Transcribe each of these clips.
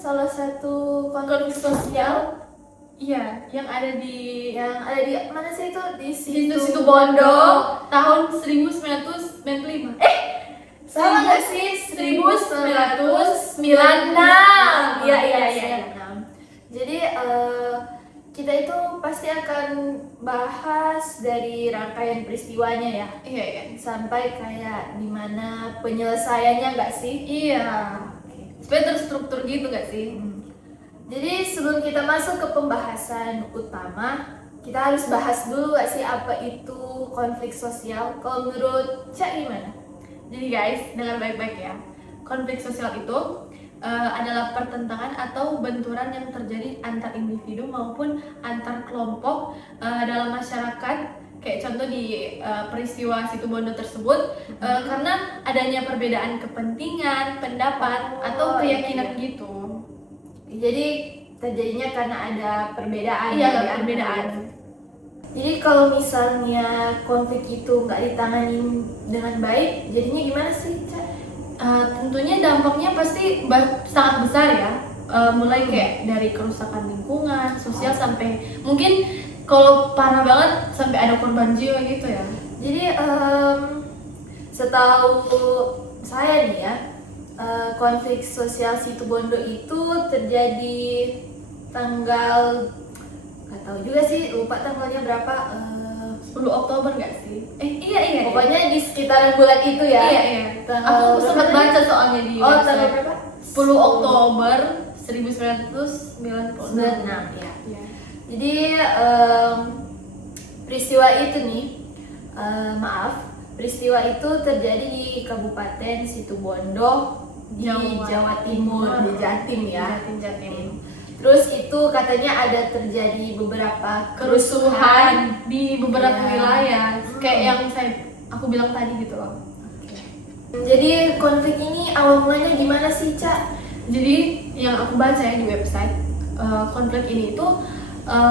salah satu konflik sosial. Iya, yang ada di Mana sih itu? Di Situ Bondo tahun 1995. Sama nggak sih? 1996. Iya. Jadi kita itu pasti akan bahas dari rangkaian peristiwanya ya. Iya. Sampai kayak dimana penyelesaiannya nggak sih? Iya. Supaya terstruktur gitu nggak sih? Jadi sebelum kita masuk ke pembahasan utama, kita harus bahas dulu nggak sih apa itu konflik sosial? Kalau menurut Cak gimana? Jadi guys, dengar baik-baik ya. Konflik sosial itu adalah pertentangan atau benturan yang terjadi antar individu maupun antar kelompok dalam masyarakat. Kayak contoh di peristiwa Situ Bondo tersebut, karena adanya perbedaan kepentingan, pendapat, atau keyakinan gitu. Jadi terjadinya karena ada perbedaan. Iya, ada perbedaan. Jadi kalau misalnya konflik itu nggak ditangani dengan baik, jadinya gimana sih, Cak? Tentunya dampaknya pasti sangat besar ya. Mulai kayak dari kerusakan lingkungan, sosial, sampai mungkin kalau parah banget sampai ada korban jiwa gitu ya. Jadi setahu saya nih ya, konflik sosial Situ Bondo itu terjadi tanggal, nggak tahu juga sih, lupa tanggalnya berapa. 10 Oktober nggak sih? Iya. Pokoknya di sekitaran bulan itu ya. Iya. Aku sempat baca soalnya di tanggal website. berapa? 10 Oktober 1996 ya. Jadi peristiwa itu nih, peristiwa itu terjadi di Kabupaten Situ Bondo di Jawa Timur, di Jatim ya. Jatim. Terus itu katanya ada terjadi beberapa kerusuhan di beberapa wilayah, kayak yang aku bilang tadi gitu loh. Jadi konflik ini awal mulanya gimana sih, Cak? Jadi yang aku baca ya di website, konflik ini itu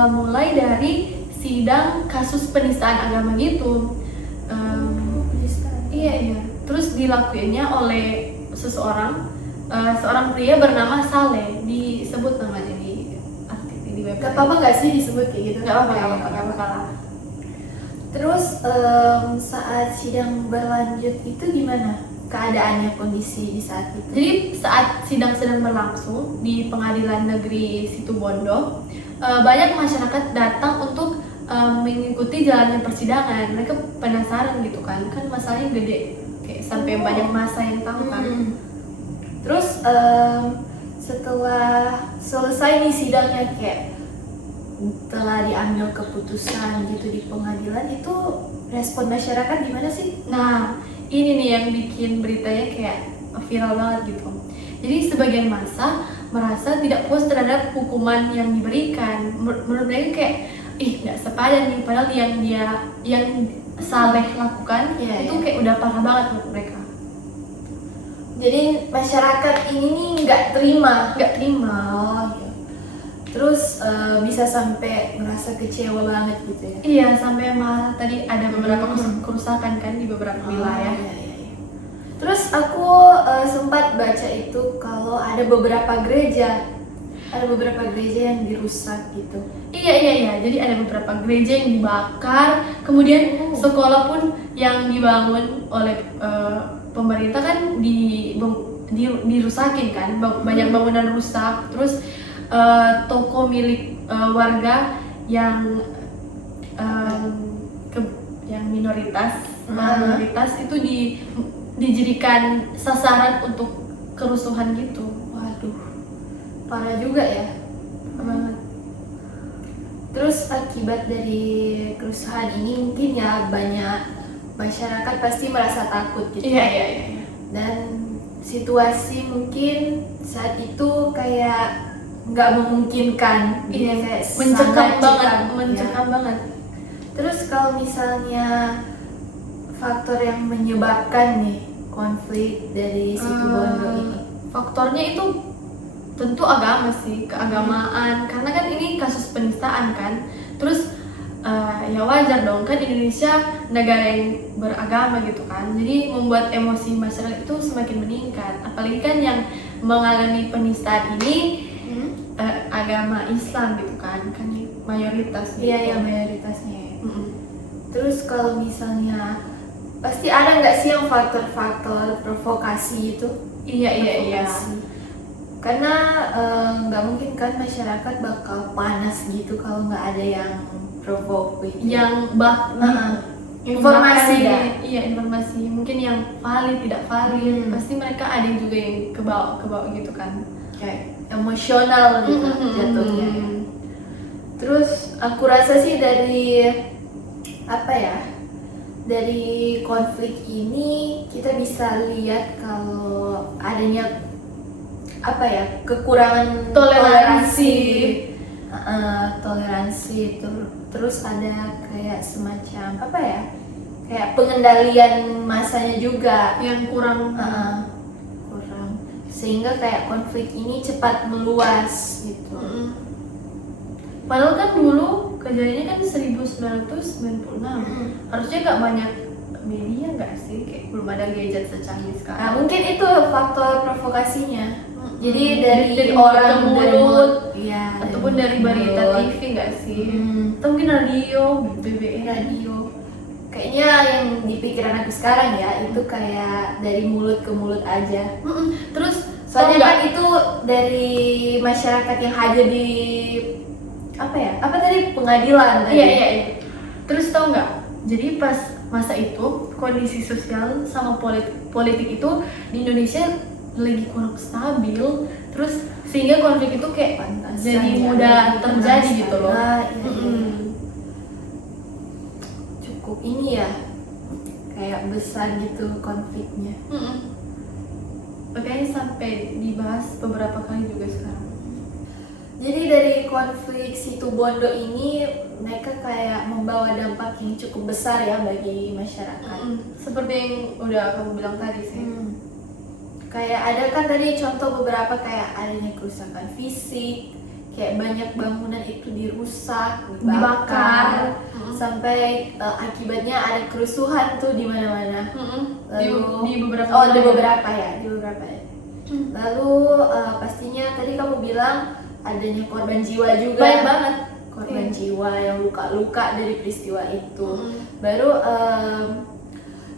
mulai dari sidang kasus penistaan agama gitu. Iya. Terus dilakuinnya oleh seorang pria bernama Saleh, disebut namanya di website. Gak apa-apa nggak sih disebut kayak gitu? Gak apa-apa lah. Terus saat sidang berlanjut itu gimana keadaannya, kondisi di saat itu? Jadi saat sidang sedang berlangsung di Pengadilan Negeri Situ Bondo, banyak masyarakat datang untuk mengikuti jalannya persidangan. Mereka penasaran gitu kan masalahnya gede, kayak sampai banyak massa yang tahu kan. Terus setelah selesai nih sidangnya, kayak telah diambil keputusan gitu di pengadilan, itu respon masyarakat gimana sih? Nah, ini nih yang bikin beritanya kayak viral banget gitu. Jadi sebagian massa merasa tidak puas terhadap hukuman yang diberikan. Menurut mereka kayak nggak sepadan nih, padahal yang Saleh lakukan itu kayak udah parah banget menurut mereka. Jadi masyarakat ini nih nggak terima. Oh, iya. Terus bisa sampai merasa kecewa banget gitu ya? Iya, sampai malah tadi ada beberapa kerusakan kan di beberapa wilayah. Iya. Terus aku sempat baca itu kalau ada beberapa gereja yang dirusak gitu. Iya. Jadi ada beberapa gereja yang dibakar, kemudian sekolah pun yang dibangun oleh pemerintah kan dirusakin kan, banyak bangunan rusak. Terus toko milik warga yang minoritas itu dijadikan sasaran untuk kerusuhan gitu. Waduh, parah juga ya. Banget. Terus akibat dari kerusuhan ini mungkin ya banyak masyarakat pasti merasa takut gitu. Iya. Dan situasi mungkin saat itu kayak nggak memungkinkan. Iya, kayak mencekam banget. Terus kalau misalnya faktor yang menyebabkan nih konflik dari Situ Bondo ini, faktornya itu tentu agama sih, keagamaan. Karena kan ini kasus penistaan kan. Terus ya wajar dong, kan Indonesia negara yang beragama gitu kan. Jadi membuat emosi masyarakat itu semakin meningkat. Apalagi kan yang mengalami penistaan ini Hmm? agama Islam gitu kan mayoritas gitu. Iya ya, mayoritasnya ya. Mm-mm. Terus kalau misalnya pasti ada nggak sih yang faktor-faktor provokasi itu? Iya. Provokasi. Karena nggak mungkin kan masyarakat bakal panas gitu kalau nggak ada yang provoke gitu. Yang Informasi bahkan dah. iya informasi mungkin yang valid tidak valid pasti mereka ada juga yang ke bawah gitu kan. Kayak emosional gitu jatuhnya ya. Terus aku rasa sih dari apa ya, dari konflik ini kita bisa lihat kalau adanya apa ya, kekurangan Toleransi. toleransi. Terus ada kayak semacam apa ya, kayak pengendalian masanya juga Yang kurang kurang, sehingga kayak konflik ini cepat meluas gitu. Padahal kan dulu kejadiannya kan 1996. Harusnya nggak banyak media nggak sih, kayak belum ada gadget secanggih Nah, sekarang. mungkin itu faktor provokasinya. Jadi Dari dari mulut orang ke dari mulut, iya, ataupun dari mulut. berita TV nggak sih? Hmm. Atau mungkin radio, BBM. Radio. Kayaknya yang di pikiran aku sekarang ya itu kayak dari mulut ke mulut aja. Terus Soalnya tau kan nggak? itu dari masyarakat yang hadir di apa ya? Apa tadi, pengadilan tadi? Iya. Terus tau nggak? Jadi pas masa itu kondisi sosial sama politik itu di Indonesia lagi kurang stabil. Terus sehingga konflik itu kayak Pantesan jadi ya, mudah lagi terjadi kurang gitu loh. stabil. Iya. Cukup ini ya, kayak besar gitu konfliknya. Makanya sampai dibahas beberapa kali juga sekarang. Jadi dari konflik Situbondo ini mereka kayak membawa dampak yang cukup besar ya bagi masyarakat. Seperti yang udah kamu bilang tadi sih. Kayak ada kan tadi contoh beberapa kayak adanya kerusakan fisik, kayak banyak bangunan itu dirusak, dibakar, sampai akibatnya ada kerusuhan tuh di mana-mana. Di beberapa Oh, di wilayah. beberapa ya, di beberapa ya. Lalu pastinya tadi kamu bilang adanya korban jiwa juga. Banyak banget. Korban Iya. jiwa yang luka-luka dari peristiwa itu. Baru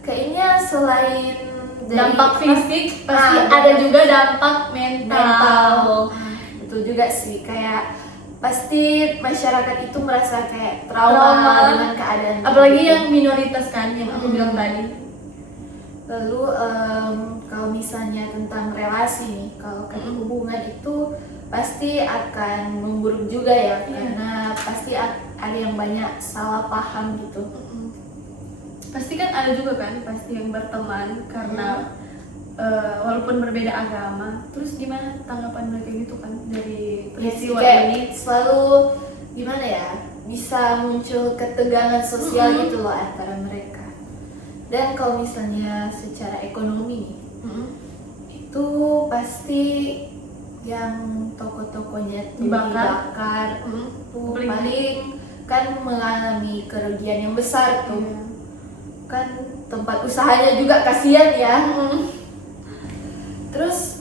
kayaknya selain dari Dampak fisik pasti Ah, ada dampak juga dampak mental. Betul juga sih, kayak pasti masyarakat itu merasa kayak Trauma. trauma dengan keadaan Apalagi itu. yang minoritas kan yang aku bilang tadi. Lalu kalau misalnya tentang relasi nih, kalau kayak hubungan itu pasti akan memburuk juga ya, karena pasti ada yang banyak salah paham gitu. Pasti kan ada juga kan pasti yang berteman karena walaupun berbeda agama. Terus gimana tanggapan mereka gitu kan dari peristiwa kayak ini? selalu gimana ya, bisa muncul ketegangan sosial gitu loh antara mereka. Dan kalau misalnya secara ekonomi nih, itu pasti yang toko-tokonya tuh dibakar tuh paling kan mengalami kerugian yang besar tuh. Kan tempat usahanya juga kasihan ya. Terus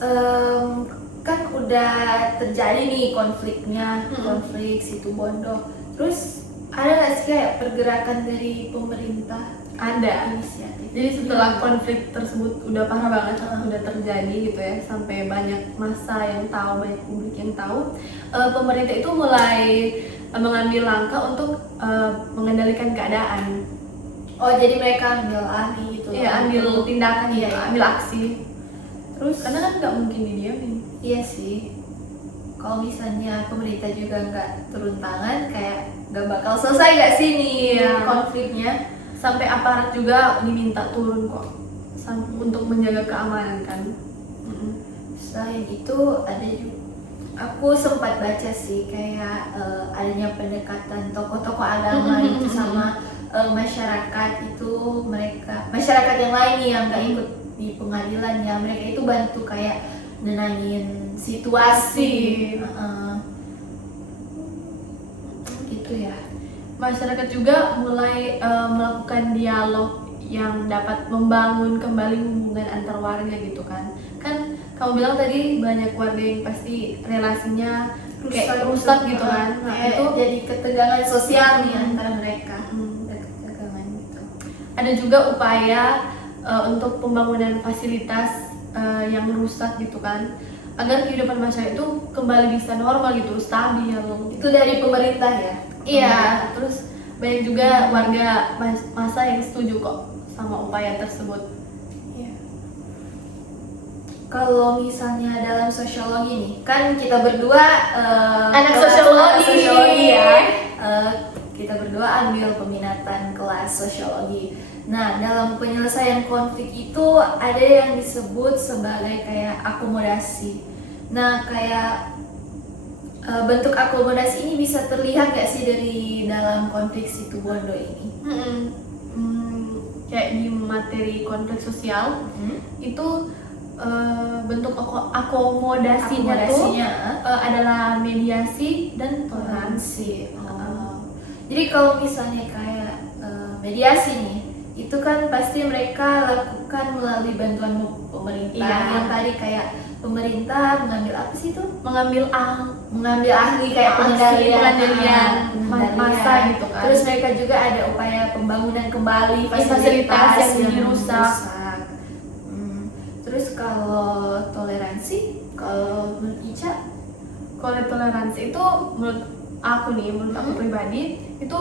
kan udah terjadi nih konfliknya, konflik Situbondo. Terus ada nggak sih kayak pergerakan dari pemerintah? Ada. Inisiatif. Jadi setelah konflik tersebut udah parah banget, udah terjadi gitu ya, sampai banyak massa yang tahu, banyak publik yang tahu, pemerintah itu mulai mengambil langkah untuk mengendalikan keadaan. Oh, jadi mereka ambil alih gitu. Iya, ambil tindakan Iya, gitu, iya. ambil aksi. Terus Karena kan nggak mungkin didiamin. iya sih. Kalau misalnya pemerintah juga nggak turun tangan, kayak nggak bakal selesai nggak sih nih Iya. konfliknya. Sampai aparat juga diminta turun kok, untuk menjaga keamanan kan. Selain itu ada juga, aku sempat baca sih kayak adanya pendekatan tokoh-tokoh agama itu sama masyarakat itu, masyarakat yang lain nih yang nggak ikut di pengadilan ya, mereka itu bantu kayak nenangin situasi. Gitu ya. Masyarakat juga mulai melakukan dialog yang dapat membangun kembali hubungan antar warga gitu kan. Kan kamu bilang tadi banyak keluarga yang pasti relasinya kayak rusak gitu kan. Nah, kayak itu jadi ketegangan sosial nih antara mereka. Ada ketegangan gitu. ada juga upaya untuk pembangunan fasilitas yang rusak gitu kan, agar kehidupan masyarakat itu kembali bisa normal gitu, stabil. Itu dari pemerintah ya? Iya, terus banyak juga warga masa yang setuju kok sama upaya tersebut. Iya. Kalau misalnya dalam sosiologi nih, kan kita berdua Anak kelas sosiologi. ya. Kita berdua ambil peminatan kelas sosiologi. Nah, dalam penyelesaian konflik itu ada yang disebut sebagai kayak akomodasi. Nah, kayak bentuk akomodasi ini bisa terlihat gak sih dari dalam konflik Situbondo ini? Kayak di materi konflik sosial itu bentuk akomodasinya tuh adalah mediasi dan toleransi. Jadi kalau misalnya kayak mediasi nih, itu kan pasti mereka lakukan melalui bantuan pemerintah. Iya. Yang tadi kayak pemerintah mengambil apa sih itu? mengambil Ahli kayak pengendalian masa gitu kan. Terus mereka juga ada upaya pembangunan kembali Fasilitas yang dirusak. Terus kalau toleransi, kalau menurut Ica? Kalau toleransi itu menurut aku pribadi itu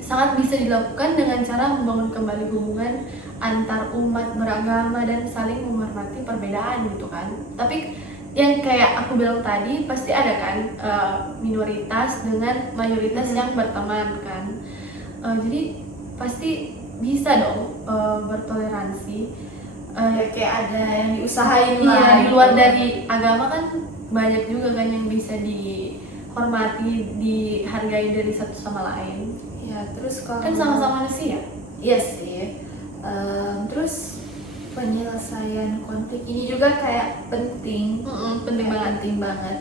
sangat bisa dilakukan dengan cara membangun kembali hubungan antar umat beragama dan saling menghormati perbedaan gitu kan. Tapi yang kayak aku bilang tadi pasti ada kan minoritas dengan mayoritas yang berteman kan. Jadi pasti bisa dong bertoleransi. Kayak ada yang diusahain Iya, lah. di luar dari agama kan banyak juga kan yang bisa dihormati, dihargai dari satu sama lain. Ya, terus kalau Kan sama-sama manusia. Iya sih. Terus penyelesaian konflik ini juga kayak penting, Penting banget. penting banget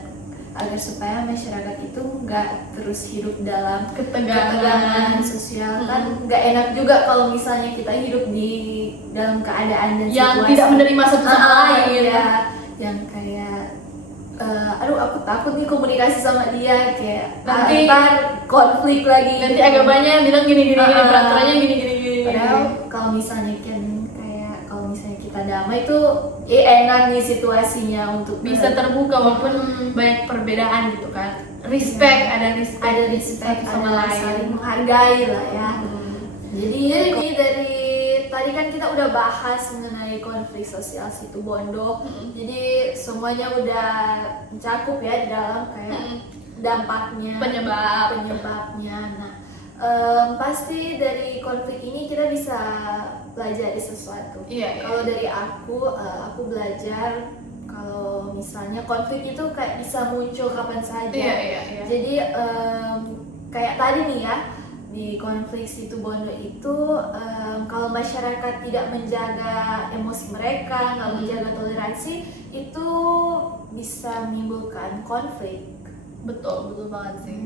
agar supaya masyarakat itu nggak terus hidup dalam Ketegangan. sosial. Kan nggak enak juga kalau misalnya kita hidup di dalam keadaan dan Yang situasi tidak menerima satu sama lain. ya, yang kayak aduh aku takut nih komunikasi sama dia, kayak Nanti- ntar konflik lagi. Nanti agamanya bilang gini, peraturannya gini. Padahal kalau misalnya kalau misalnya kita damai tuh enak nih situasinya untuk Bisa terbuka walaupun banyak perbedaan gitu kan. Respect, ada respect satu sama ada saling lain. menghargai lah ya. Jadi dari tadi kan kita udah bahas mengenai konflik sosial Situbondo. Jadi semuanya udah mencakup ya di dalam kayak dampaknya, penyebabnya. Nah, pasti dari konflik ini kita bisa belajar sesuatu. Iya. Kalau dari aku belajar kalau misalnya konflik itu kayak bisa muncul kapan saja. Iya. Jadi kayak tadi nih ya, di konflik Situbondo itu kalau masyarakat tidak menjaga emosi mereka, nggak menjaga toleransi, itu bisa menimbulkan konflik. Betul banget sih.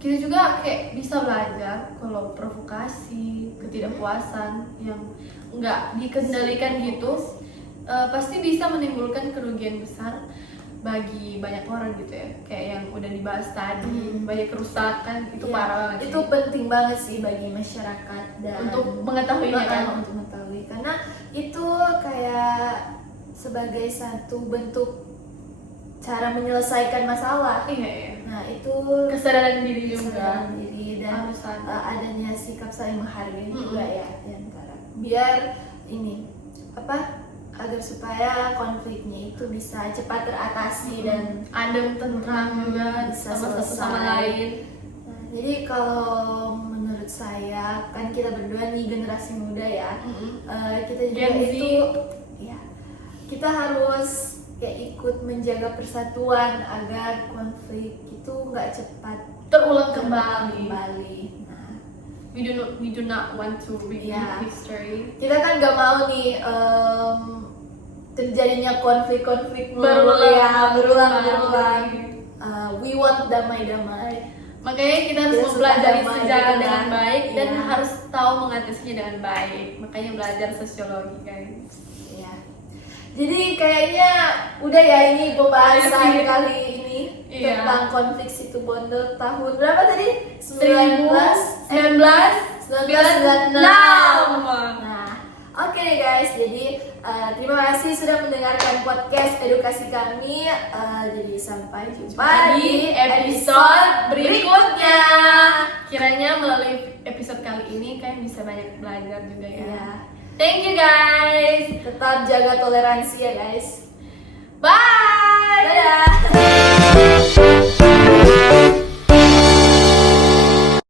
Kita juga kayak bisa belajar kalau provokasi, ketidakpuasan yang nggak dikendalikan gitu pasti bisa menimbulkan kerugian besar bagi banyak orang gitu ya. Kayak yang udah dibahas tadi, banyak kerusakan, itu Ya, parah banget itu sih. penting banget sih bagi masyarakat dan Untuk mengetahuinya kan. untuk mengetahui, karena itu kayak sebagai satu bentuk cara menyelesaikan masalah. Iya. Nah, itu Kesadaran diri juga. kesadaran diri dan Harus ada. adanya sikap saling menghargai juga ya di antara. Biar ini agar supaya konfliknya itu bisa cepat teratasi dan Adem, tentram juga bisa sama satu sama selesai. lain. Nah, jadi kalau menurut saya kan kita berdua nih generasi muda ya, kita juga Gen Z. itu ya kita harus ikut menjaga persatuan agar konflik itu nggak cepat Terulang kembali. Nah, We do not want to repeat Iya. history. kita kan nggak mau nih terjadinya konflik-konflik Berulang. berulang. We want damai-damai. Makanya kita harus Kita suka mempelajari damai sejarah gitu dengan kan. baik dan Iya. harus tahu mengatasinya dengan baik. Makanya belajar sosiologi guys. Ya. Jadi kayaknya udah ya ini pembahasan Iya sih. kali ini Iya. tentang konflik situ Bondo tahun berapa tadi? 1996. Nah, oke deh guys. Jadi terima kasih sudah mendengarkan podcast edukasi kami. Jadi sampai jumpa Di episode berikutnya. Kiranya melalui episode kali ini kalian bisa banyak belajar juga ya. Ya, Thank you guys. tetap jaga toleransi ya guys. Bye. Dadah.